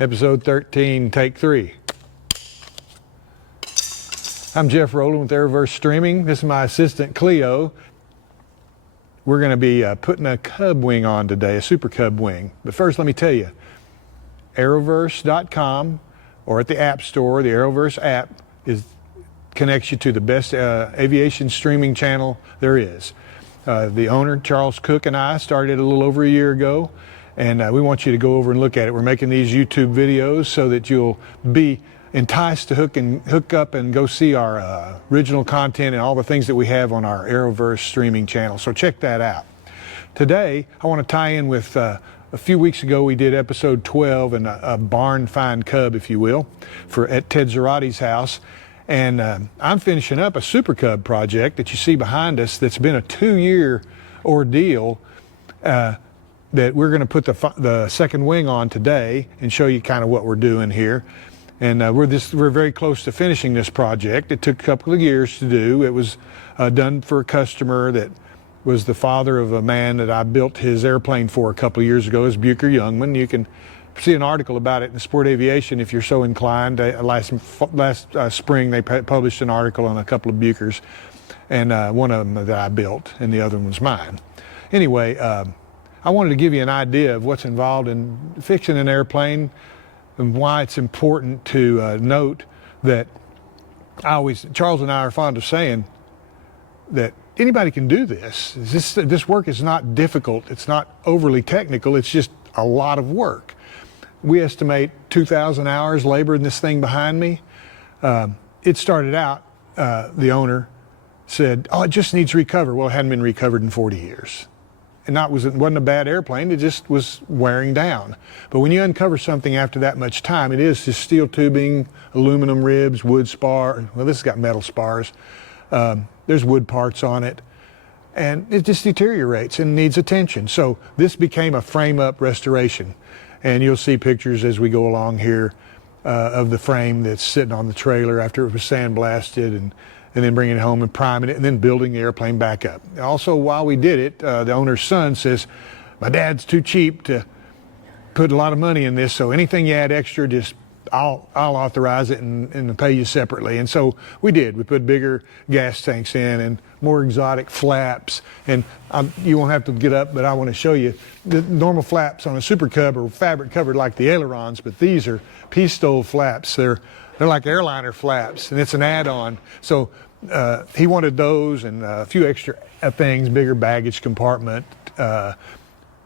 Episode 13, take 3. I'm Jeff Rowland with Aeroverse Streaming. This is my assistant Cleo. We're going to be putting a Cub wing on today, a Super Cub wing. But first, let me tell you, Aeroverse.com or at the App Store, the Aeroverse app connects you to the best aviation streaming channel there is. The owner, Charles Cook, and I started a little over a year ago, and we want you to go over and look at it. We're making these YouTube videos so that you'll be enticed to hook up and go see our original content and all the things that we have on our Aeroverse streaming channel. So check that out. Today, I want to tie in with a few weeks ago we did episode 12 and a barn find Cub, if you will, at Ted Zarati's house. And I'm finishing up a Super Cub project that you see behind us that's been a 2-year ordeal that we're going to put the second wing on today and show you kind of what we're doing here. And we're very close to finishing this project. It took a couple of years to do. It was done for a customer that was the father of a man that I built his airplane for a couple of years ago, is Bucher Youngman. You can see an article about it in Sport Aviation if you're so inclined. Last spring they published an article on a couple of Buchers, and one of them that I built and the other one was mine. Anyway, I wanted to give you an idea of what's involved in fixing an airplane and why it's important to note that Charles and I are fond of saying that anybody can do this. This work is not difficult. It's not overly technical. It's just a lot of work. We estimate 2,000 hours labor in this thing behind me. It started out, the owner said, oh, it just needs recover. Well, it hadn't been recovered in 40 years. And it wasn't a bad airplane, it just was wearing down. But when you uncover something after that much time, it is just steel tubing, aluminum ribs, wood spar. Well, this has got metal spars. There's wood parts on it. And it just deteriorates and needs attention. So this became a frame-up restoration. And you'll see pictures as we go along here of the frame that's sitting on the trailer after it was sandblasted, and then bringing it home and priming it and then building the airplane back up. Also, while we did it, the owner's son says, my dad's too cheap to put a lot of money in this, so anything you add extra, just I'll authorize it and pay you separately. And so we did. We put bigger gas tanks in and more exotic flaps. And you won't have to get up, but I want to show you the normal flaps on a Super Cub are fabric covered like the ailerons, but these are pistol flaps. They're like airliner flaps, and it's an add-on. So he wanted those and a few extra things, bigger baggage compartment,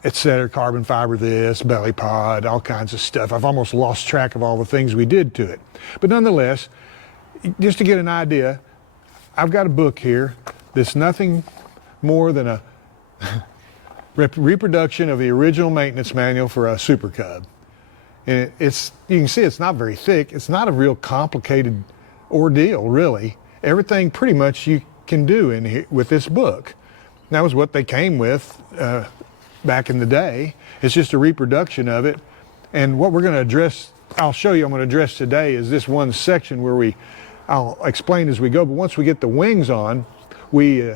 etc., carbon fiber this, belly pod, all kinds of stuff. I've almost lost track of all the things we did to it. But nonetheless, just to get an idea, I've got a book here that's nothing more than a reproduction of the original maintenance manual for a Super Cub. And you can see it's not very thick. It's not a real complicated ordeal, really. Everything pretty much you can do in here with this book. And that was what they came with back in the day. It's just a reproduction of it. And what we're going to address, I'll show you I'm going to address today, is this one section where I'll explain as we go. But once we get the wings on, we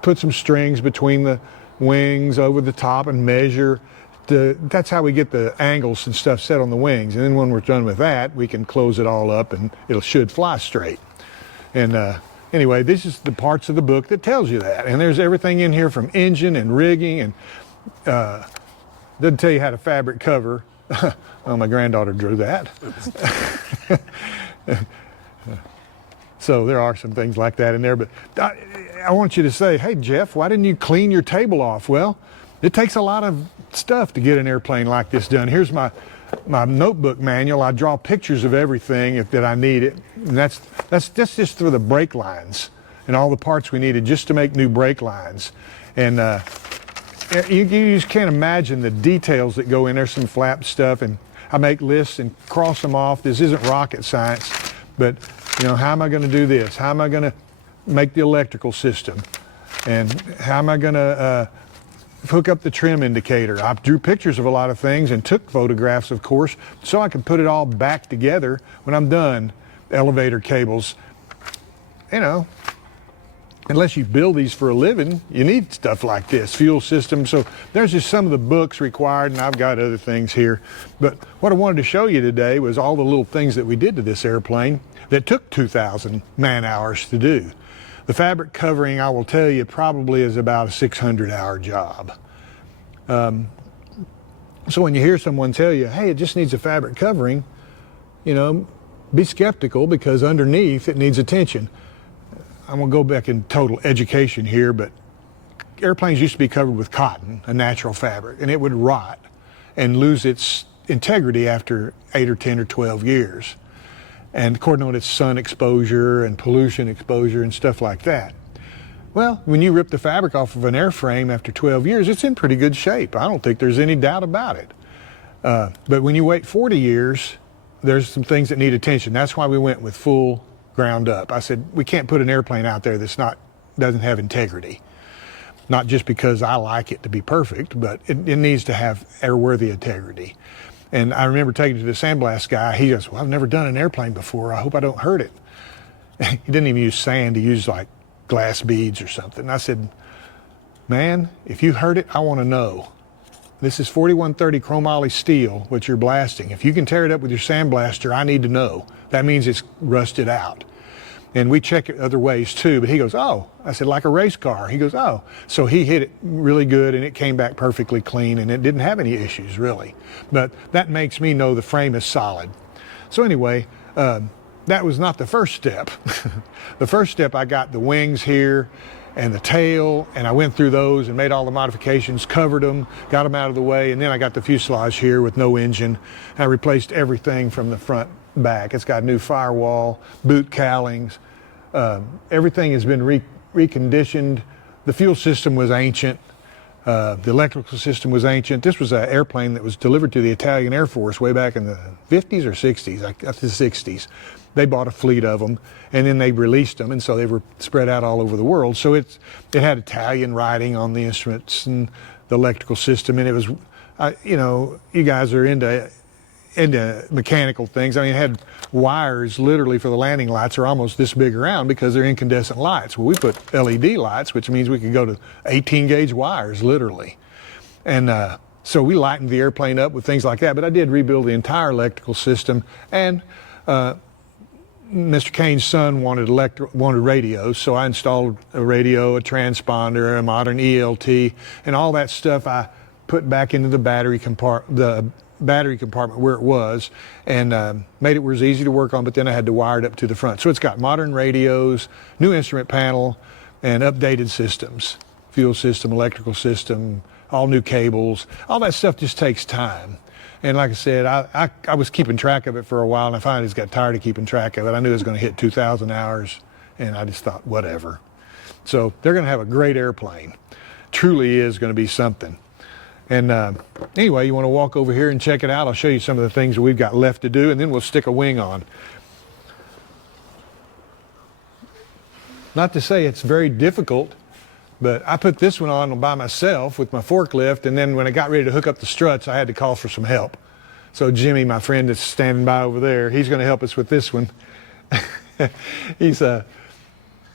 put some strings between the wings over the top and measure. That's how we get the angles and stuff set on the wings. And then when we're done with that, we can close it all up and it should fly straight. And anyway, this is the parts of the book that tells you that. And there's everything in here from engine and rigging, and doesn't tell you how to fabric cover. Oh, my granddaughter drew that. So there are some things like that in there. But I want you to say, hey, Jeff, why didn't you clean your table off? Well, it takes a lot of stuff to get an airplane like this done. Here's my notebook manual. I draw pictures of everything that I need it. And that's just for the brake lines and all the parts we needed just to make new brake lines. And you just can't imagine the details that go in there, some flap stuff. And I make lists and cross them off. This isn't rocket science, but how am I going to do this? How am I going to make the electrical system? And how am I going to hook up the trim indicator? I drew pictures of a lot of things and took photographs, of course, so I can put it all back together when I'm done. Elevator cables, unless you build these for a living, you need stuff like this, fuel system. So there's just some of the books required, and I've got other things here. But what I wanted to show you today was all the little things that we did to this airplane that took 2,000 man-hours to do. The fabric covering, I will tell you, probably is about a 600-hour job. So when you hear someone tell you, hey, it just needs a fabric covering, you know, be skeptical, because underneath it needs attention. I'm going to go back in total education here, but airplanes used to be covered with cotton, a natural fabric, and it would rot and lose its integrity after 8 or 10 or 12 years. And according to its sun exposure and pollution exposure and stuff like that. Well, when you rip the fabric off of an airframe after 12 years, it's in pretty good shape. I don't think there's any doubt about it. But when you wait 40 years, there's some things that need attention. That's why we went with full ground up. I said, we can't put an airplane out there that's doesn't have integrity. Not just because I like it to be perfect, but it needs to have airworthy integrity. And I remember taking it to the sandblast guy. He goes, well, I've never done an airplane before. I hope I don't hurt it. He didn't even use sand. He used like glass beads or something. I said, man, if you hurt it, I want to know. This is 4130 chromoly steel, which you're blasting. If you can tear it up with your sandblaster, I need to know. That means it's rusted out. And we check it other ways too, but he goes, oh. I said, like a race car. He goes, oh. So he hit it really good, and it came back perfectly clean, and it didn't have any issues, really. But that makes me know the frame is solid. So anyway, that was not the first step. The first step, I got the wings here and the tail, and I went through those and made all the modifications, covered them, got them out of the way, and then I got the fuselage here with no engine. I replaced everything from the front back. It's got new firewall, boot cowlings. Everything has been reconditioned. The fuel system was ancient. The electrical system was ancient. This was an airplane that was delivered to the Italian Air Force way back in the 50s or 60s, I guess the 60s. They bought a fleet of them, and then they released them, and so they were spread out all over the world. So it had Italian writing on the instruments and the electrical system, and it was, you know, you guys are into mechanical things. I mean, it had wires literally for the landing lights are almost this big around because they're incandescent lights. Well, we put LED lights, which means we could go to 18 gauge wires literally. And so we lightened the airplane up with things like that, but I did rebuild the entire electrical system. And Mr. Kane's son wanted radios, so I installed a radio, a transponder, a modern ELT, and all that stuff I put back into the battery compartment where it was, and made it where it was easy to work on, but then I had to wire it up to the front. So it's got modern radios, new instrument panel, and updated systems, fuel system, electrical system, all new cables. All that stuff just takes time. And like I said, I was keeping track of it for a while, and I finally just got tired of keeping track of it. I knew it was going to hit 2,000 hours, and I just thought, whatever. So they're going to have a great airplane. Truly is going to be something. And anyway, you want to walk over here and check it out. I'll show you some of the things that we've got left to do, and then we'll stick a wing on. Not to say it's very difficult, but I put this one on by myself with my forklift, and then when I got ready to hook up the struts, I had to call for some help. So Jimmy, my friend that's standing by over there, he's going to help us with this one.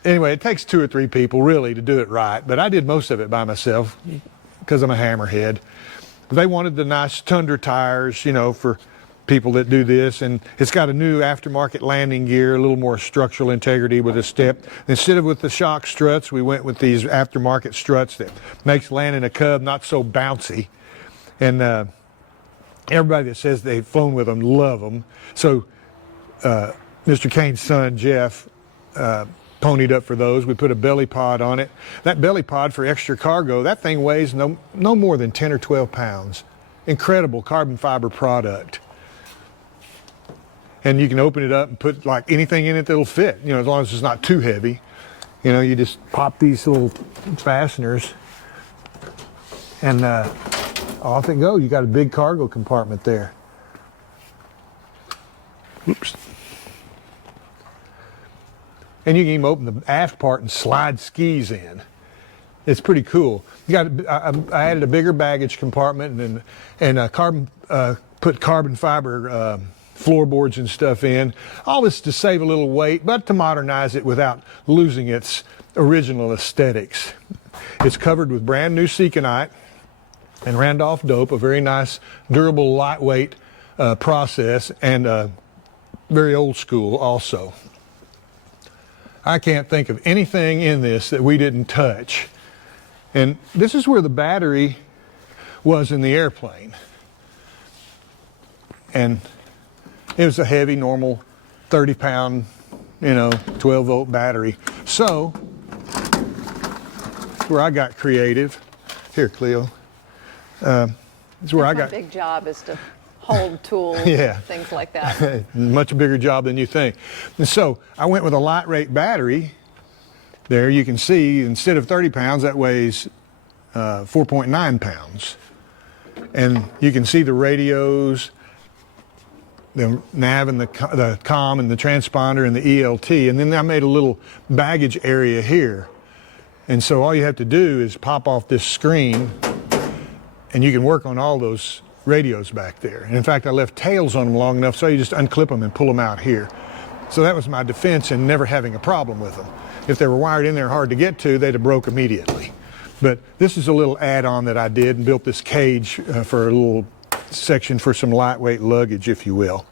Anyway, it takes 2 or 3 people really to do it right, but I did most of it by myself because I'm a hammerhead. They wanted the nice Tundra tires, you know, for people that do this, and it's got a new aftermarket landing gear, a little more structural integrity with a step. Instead of with the shock struts, we went with these aftermarket struts that makes landing a Cub not so bouncy. And everybody that says they've flown with them love them. So Mr. Kane's son, Jeff, ponied up for those. We put a belly pod on it. That belly pod for extra cargo, that thing weighs no more than 10 or 12 pounds. Incredible carbon fiber product. And you can open it up and put like anything in it that'll fit, you know, as long as it's not too heavy. You know, you just pop these little fasteners and off it goes. You got a big cargo compartment there. Oops. And you can even open the aft part and slide skis in. It's pretty cool. You got. I added a bigger baggage compartment and put carbon fiber floorboards and stuff in. All this to save a little weight, but to modernize it without losing its original aesthetics. It's covered with brand new Seconite and Randolph dope, a very nice, durable, lightweight process, and very old school also. I can't think of anything in this that we didn't touch. And this is where the battery was in the airplane. And it was a heavy, normal 30-pound, 12-volt battery. So, that's where I got creative. Here, Cleo. It's where My big job is to hold tools, yeah, things like that. Much bigger job than you think. And so I went with a light rate battery. There you can see, instead of 30 pounds, that weighs 4.9 pounds. And you can see the radios, the nav and the comm and the transponder and the ELT. And then I made a little baggage area here. And so all you have to do is pop off this screen and you can work on all those radios back there. And in fact, I left tails on them long enough so you just unclip them and pull them out here. So that was my defense in never having a problem with them. If they were wired in there hard to get to, they'd have broke immediately. But this is a little add-on that I did and built this cage for a little section for some lightweight luggage, if you will.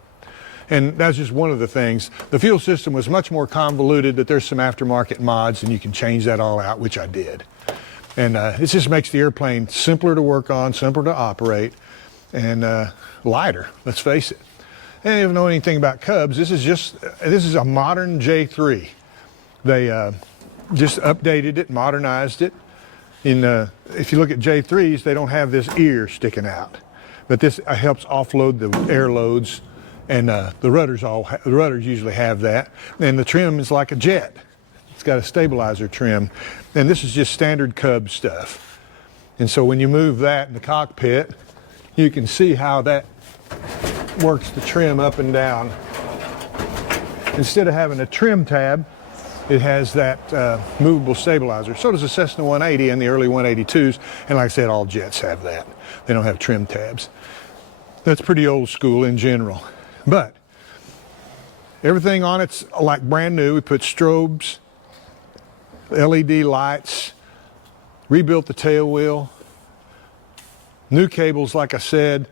And that's just one of the things. The fuel system was much more convoluted, but there's some aftermarket mods and you can change that all out, which I did. And it just makes the airplane simpler to work on, simpler to operate, and lighter, let's face it. And if you don't know anything about Cubs, this is a modern J3. They just updated it, modernized it. If you look at J3s, they don't have this ear sticking out. But this helps offload the air loads, and the rudders usually have that. And the trim is like a jet. It's got a stabilizer trim. And this is just standard Cub stuff. And so when you move that in the cockpit, you can see how that works the trim up and down. Instead of having a trim tab, it has that movable stabilizer. So does the Cessna 180 and the early 182s. And like I said, all jets have that. They don't have trim tabs. That's pretty old school in general. But everything on it's like brand new. We put strobes, LED lights, rebuilt the tail wheel, new cables, like I said.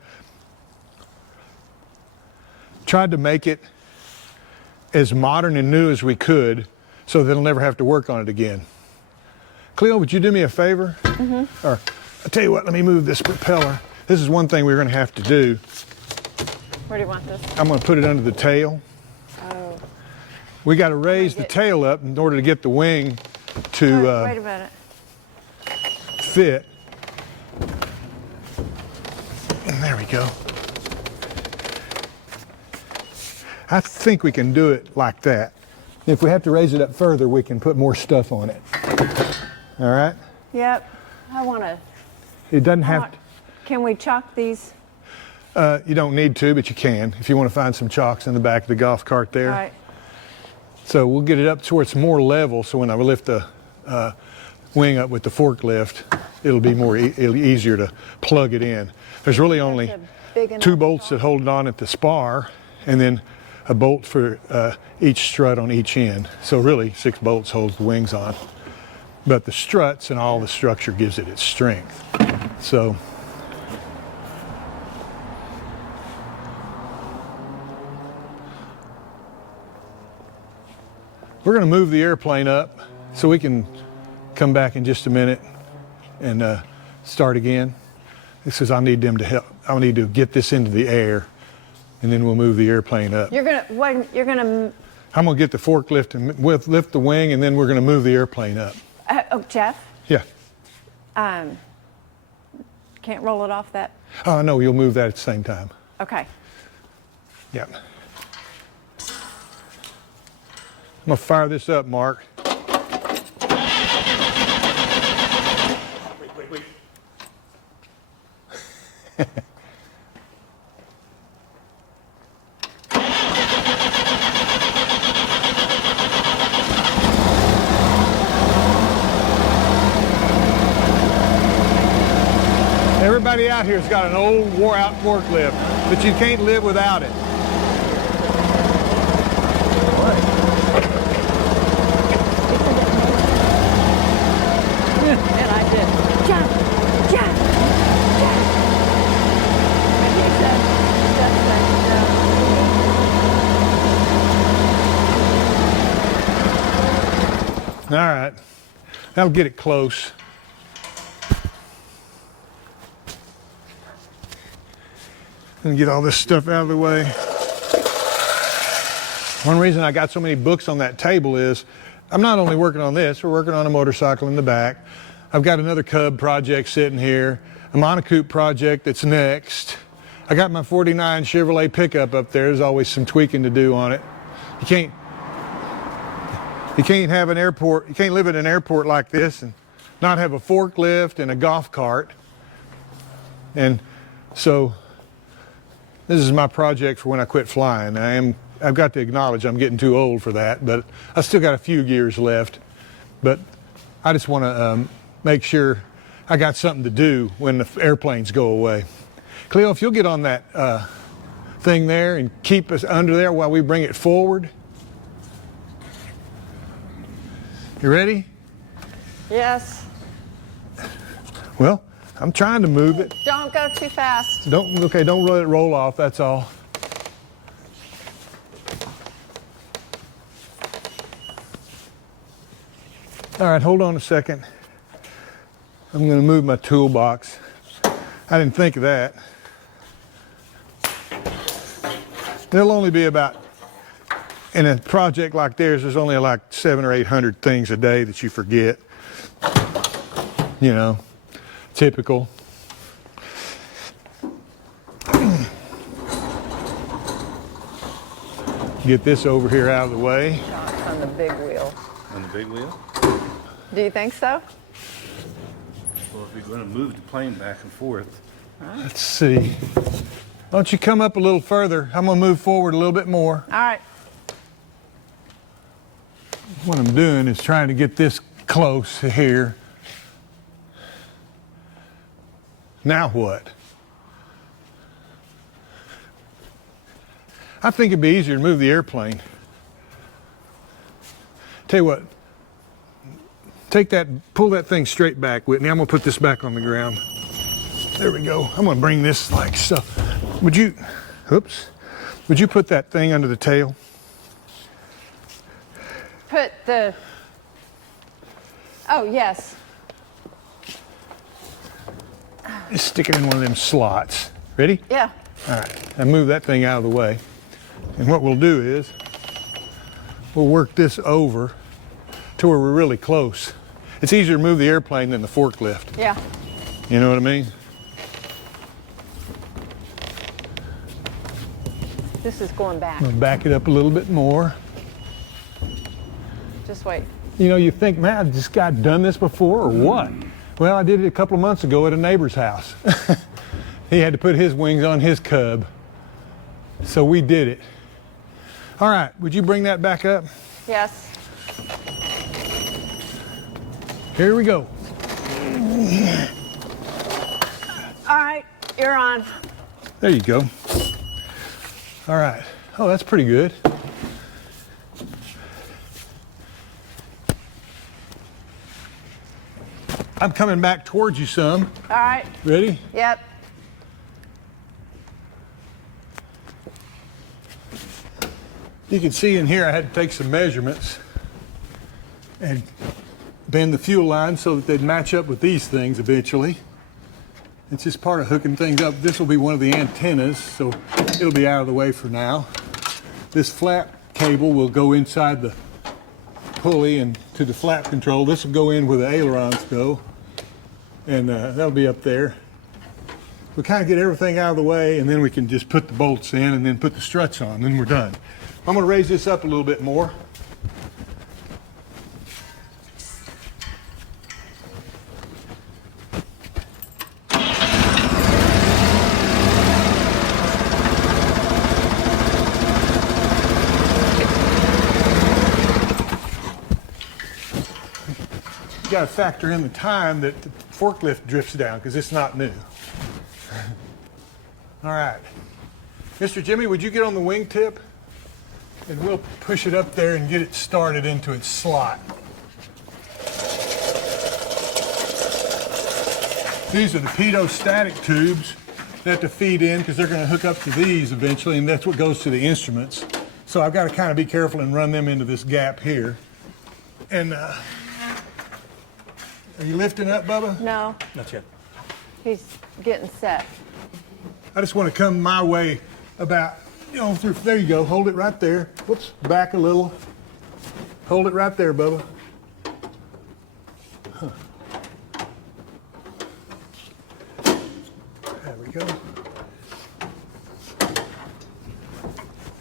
Tried to make it as modern and new as we could so they'll never have to work on it again. Cleo, would you do me a favor? Mm-hmm. Or I'll tell you what, let me move this propeller. This is one thing we're going to have to do. Where do you want this? I'm going to put it under the tail. Oh. We got to raise the tail up in order to get the wing to wait a minute. fit. And there we go. I think we can do it like that. If we have to raise it up further, we can put more stuff on it. All right? Yep. I want to. It doesn't have to. Can we chalk these? You don't need to, but you can if you want to find some chalks in the back of the golf cart there. All right. So we'll get it up to where it's more level, so when I lift the wing up with the forklift, it'll be more easier to plug it in. There's really only 2 bolts that hold it on at the spar, and then a bolt for each strut on each end. So really 6 bolts holds the wings on. But the struts and all the structure gives it its strength. So we're going to move the airplane up so we can come back in just a minute and start again. This is I need them to help. I need to get this into the air, and then we'll move the airplane up. You're gonna. I'm gonna get the forklift and lift the wing, and then we're gonna move the airplane up. Jeff. Yeah. Can't roll it off that. Oh no, you'll move that at the same time. Okay. Yeah. I'm gonna fire this up, Mark. Wait. Everybody out here's got an old, wore-out forklift, but you can't live without it. All right, that'll get it close. And get all this stuff out of the way. One reason I got so many books on that table is I'm not only working on this, we're working on a motorcycle in the back. I've got another Cub project sitting here, a monocoupe project that's next. I got my 49 Chevrolet pickup up there. There's always some tweaking to do on it. You can't have an airport, you can't live at an airport like this and not have a forklift and a golf cart. And so this is my project for when I quit flying. I've got to acknowledge I'm getting too old for that, but I still got a few years left. But I just want to make sure I got something to do when the airplanes go away. Cleo, if you'll get on that thing there and keep us under there while we bring it forward. You ready? Yes. Well, I'm trying to move it. Don't go too fast. Don't let it roll off, that's all. All right, hold on a second. I'm going to move my toolbox. I didn't think of that. There'll only be about, in a project like theirs, there's only like 700 or 800 things a day that you forget. You know, typical. Get this over here out of the way. Shots on the big wheel. On the big wheel? Do you think so? Well, if you're going to move the plane back and forth. Let's see. Why don't you come up a little further? I'm going to move forward a little bit more. All right. What I'm doing is trying to get this close to here. Now what? I think it'd be easier to move the airplane. Tell you what, pull that thing straight back, Whitney. I'm gonna put this back on the ground. There we go. I'm gonna bring this like so. Would you put that thing under the tail? Oh, yes. Just stick it in one of them slots. Ready? Yeah. All right, now move that thing out of the way. And what we'll do is, we'll work this over to where we're really close. It's easier to move the airplane than the forklift. Yeah. You know what I mean? This is going back. I'm gonna back it up a little bit more. Just wait. You know, you think, man, has this guy done this before or what? Well, I did it a couple of months ago at a neighbor's house. He had to put his wings on his Cub. So we did it. All right, would you bring that back up? Yes. Here we go. All right, you're on. There you go. All right. Oh, that's pretty good. I'm coming back towards you some. All right. Ready? Yep. You can see in here I had to take some measurements and bend the fuel lines so that they'd match up with these things eventually. It's just part of hooking things up. This will be one of the antennas, so it'll be out of the way for now. This flap cable will go inside the pulley and to the flap control. This will go in where the ailerons go, and that'll be up there. We'll kind of get everything out of the way, and then we can just put the bolts in and then put the struts on, then we're done. I'm going to raise this up a little bit more. You got to factor in the time that the forklift drifts down because it's not new. All right. Mr. Jimmy, would you get on the wingtip? And we'll push it up there and get it started into its slot. These are the pitot static tubes that to feed in because they're going to hook up to these eventually, and that's what goes to the instruments. So I've got to kind of be careful and run them into this gap here. And Are you lifting up, Bubba? No, Not yet. he's getting set. I just want to come my way about, through, there you go. Hold it right there. Whoops, back a little. Hold it right there, Bubba. Huh. There we go.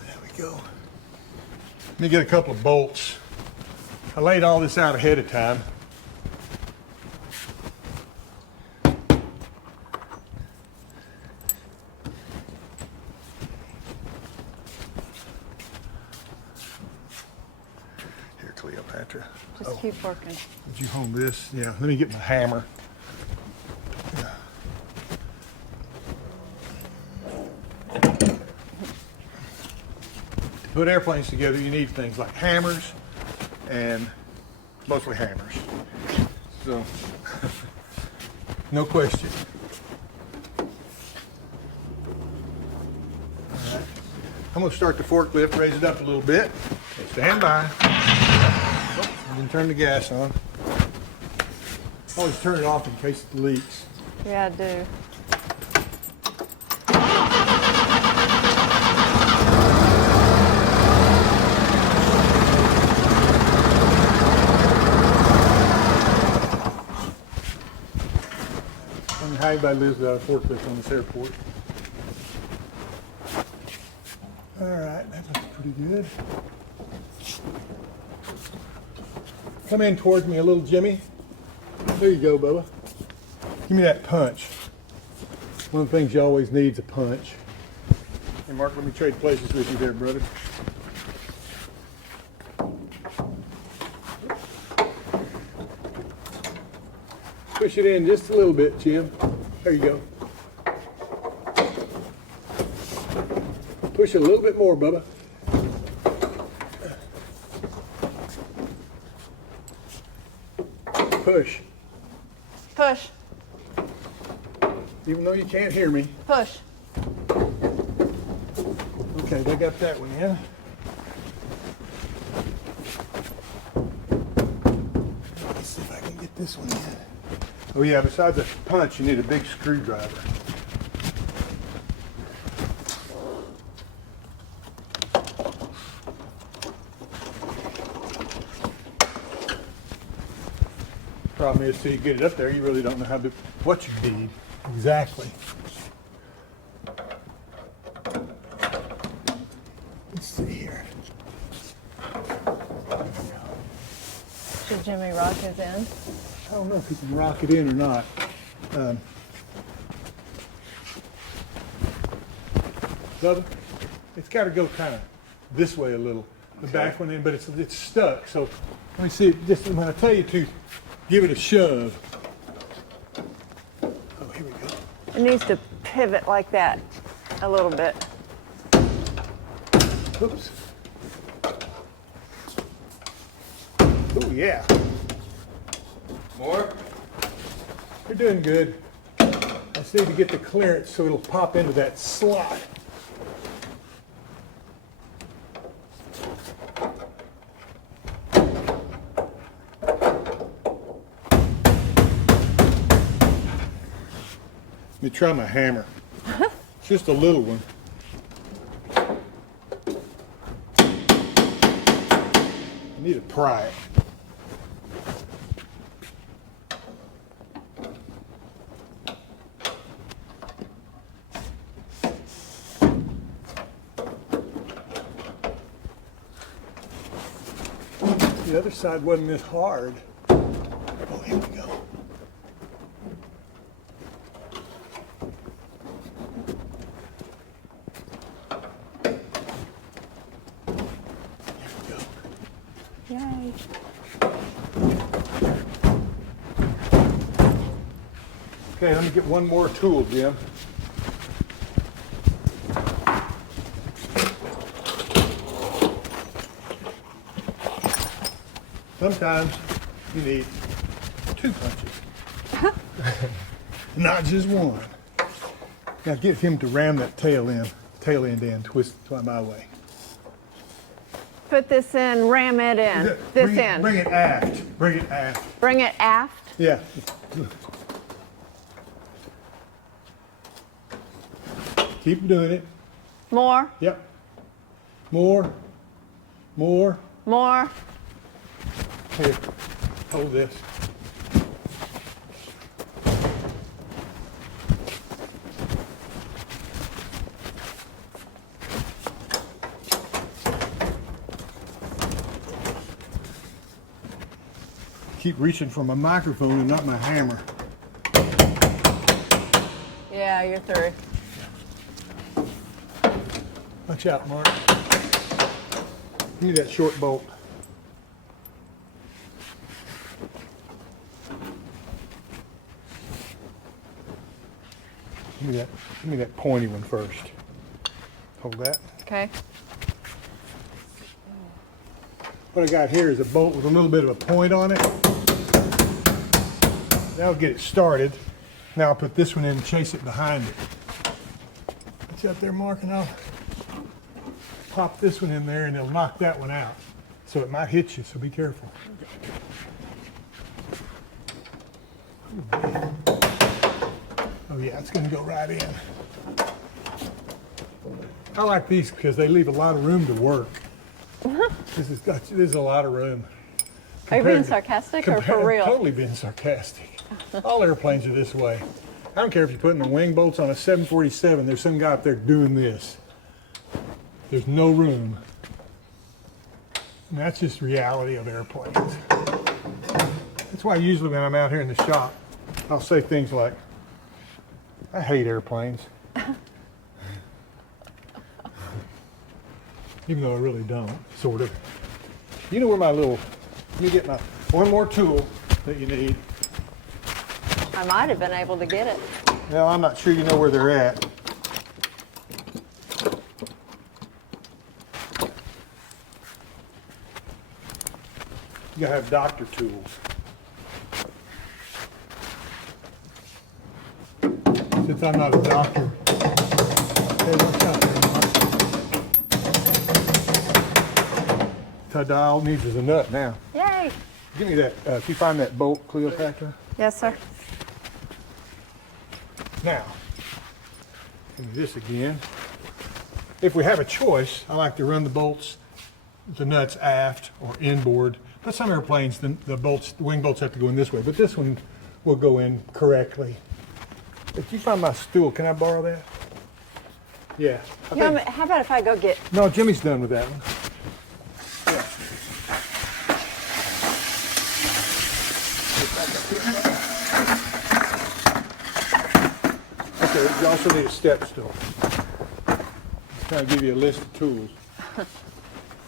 There we go. Let me get a couple of bolts. I laid all this out ahead of time. Here, Cleopatra. Just keep working. Would you hold this? Yeah, let me get my hammer. To put airplanes together, you need things like hammers and mostly hammers. So, no question. All right. I'm going to start the forklift, raise it up a little bit. Okay, stand by. Oh, and then turn the gas on. Always turn it off in case it leaks. Yeah, I do. I don't know how anybody lives without a forklift on this airport. All right, that looks pretty good. Come in towards me a little, Jimmy. There you go, Bubba. Give me that punch. One of the things you always need is a punch. Hey, Mark, let me trade places with you there, brother. Push it in just a little bit, Jim. There you go. Push it a little bit more, Bubba. Push. Push, Even though you can't hear me. push. Okay, they got that one, yeah? Let's see if I can get this one in. Oh yeah, besides a punch, you need a big screwdriver. Problem is, till you get it up there, you really don't know what you need exactly. Let's see here. Should Jimmy rock his end? I don't know if you can rock it in or not. Bubba, it's got to go kind of this way a little. The back one in, but it's stuck. So let me see. Just when I tell you to give it a shove. Oh, here we go. It needs to pivot like that a little bit. Oops. Oh yeah, More? you're doing good. I just need to get the clearance so it'll pop into that slot. Let me try my hammer. It's just a little one. I need to pry it. The other side wasn't this hard. Oh, here we go. Yay. Okay, let me get one more tool, Jim. Sometimes you need two punches, not just one. Now get him to ram that tail end in, twist it my way. Put this in, ram it in. This bring in. Bring it aft. Bring it aft. Bring it aft. Yeah. Keep doing it. More, Yep. More. More. more. Here, hold this. Keep reaching for my microphone and not my hammer. Yeah, you're through. Watch out, Mark. Give me that short bolt. Give me that pointy one first. Hold that. Okay. What I got here is a bolt with a little bit of a point on it. That'll get it started. Now I'll put this one in and chase it behind it. What's out there, Mark? And I'll pop this one in there and it'll knock that one out. So it might hit you, so be careful. Oh yeah, it's gonna go right in. I like these because they leave a lot of room to work. This is a lot of room. Are you being Compared to- sarcastic or for real? Totally being sarcastic. All airplanes are this way. I don't care if you're putting the wing bolts on a 747, there's some guy up there doing this. There's no room. And that's just reality of airplanes. That's why usually when I'm out here in the shop, I'll say things like, I hate airplanes. Even though I really don't, sort of. You know where my little, let me get my, one more tool that you need. I might have been able to get it. Well, I'm not sure you know where they're at. You gotta have doctor tools. Since I'm not a doctor, hey, watch out there, Mark. Ta-da, all it needs is a nut now. Yay! Give me that, if you find that bolt, Cleopatra. Yes, sir. Now, do this again. If we have a choice, I like to run the bolts, the nuts aft or inboard. But some airplanes, the bolts, the wing bolts have to go in this way. But this one will go in correctly. If you find my stool, can I borrow that? Yeah. How about if I go get? No, Jimmy's done with that one. Okay, you also need a step stool. Just trying to give you a list of tools.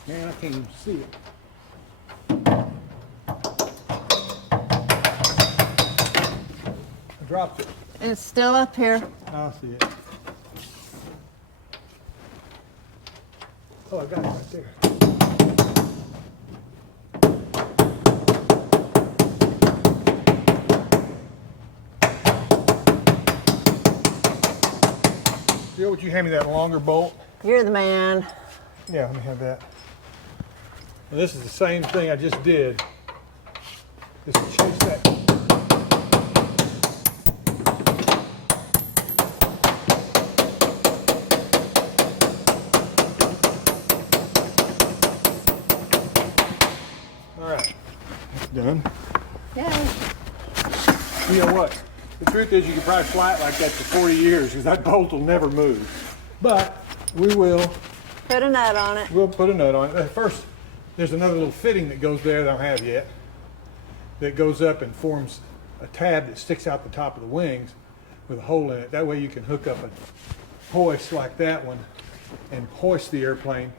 Man, I can't even see it. I dropped it. It's still up here. I'll see it. Oh, I got it right there. Jill, would you hand me that longer bolt? You're the man. Yeah, let me have that. And this is the same thing I just did. Just chase that. All right, that's done. Yay. You know what? The truth is you can probably fly it like that for 40 years because that bolt will never move. But we will. Put a nut on it. We'll put a nut on it. First, there's another little fitting that goes there that I don't have yet that goes up and forms a tab that sticks out the top of the wings with a hole in it. That way you can hook up a hoist like that one and hoist the airplane.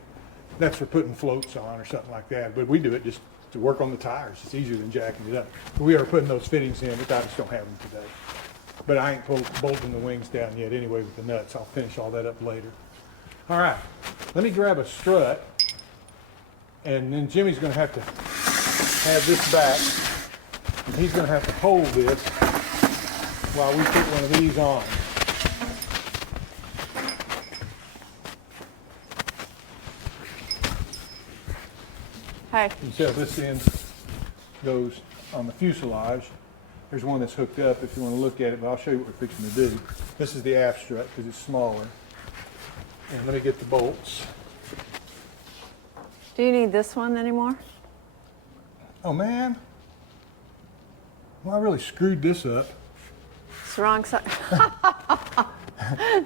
That's for putting floats on or something like that. But we do it just to work on the tires. It's easier than jacking it up. But we are putting those fittings in, but I just don't have them today. But I ain't bolting the wings down yet anyway with the nuts. I'll finish all that up later. All right, let me grab a strut, and then Jimmy's going to have to have this back, and he's going to have to hold this while we put one of these on. Hey. You see how this end goes on the fuselage. There's one that's hooked up if you want to look at it, but I'll show you what we're fixing to do. This is the aft strut because it's smaller. And let me get the bolts. Do you need this one anymore? Oh man. Well, I really screwed this up. It's the wrong side.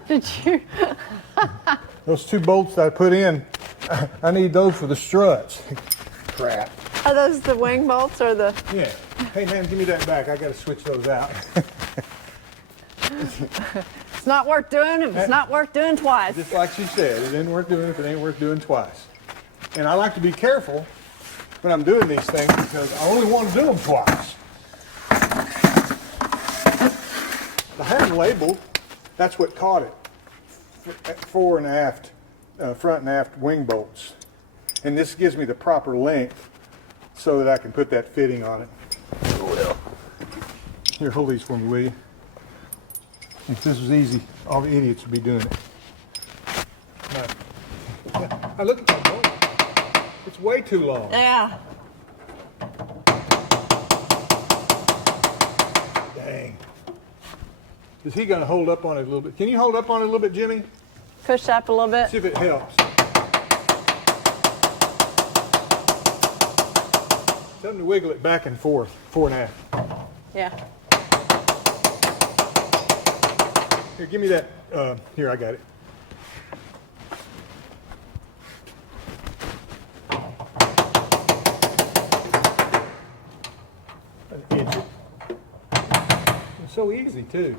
Did you? Those 2 bolts that I put in, I need those for the struts. Crap. Are those the wing bolts or the? Yeah. Hey man, give me that back. I got to switch those out. It's not worth doing if it's not worth doing twice. Just like she said, it ain't worth doing if it ain't worth doing twice. And I like to be careful when I'm doing these things because I only want to do them twice. I have them labeled. That's what caught it. Fore and aft, front and aft wing bolts. And this gives me the proper length so that I can put that fitting on it. Here, hold these for me, will you? If this was easy, all the idiots would be doing it. I look at that bolt. It's way too long. Yeah. Dang. Is he going to hold up on it a little bit? Can you hold up on it a little bit, Jimmy? Push up a little bit. See if it helps. Tell him to wiggle it back and forth, fore and aft. Yeah. Here, give me that. Here, I got it. Inch it. It's so easy, too.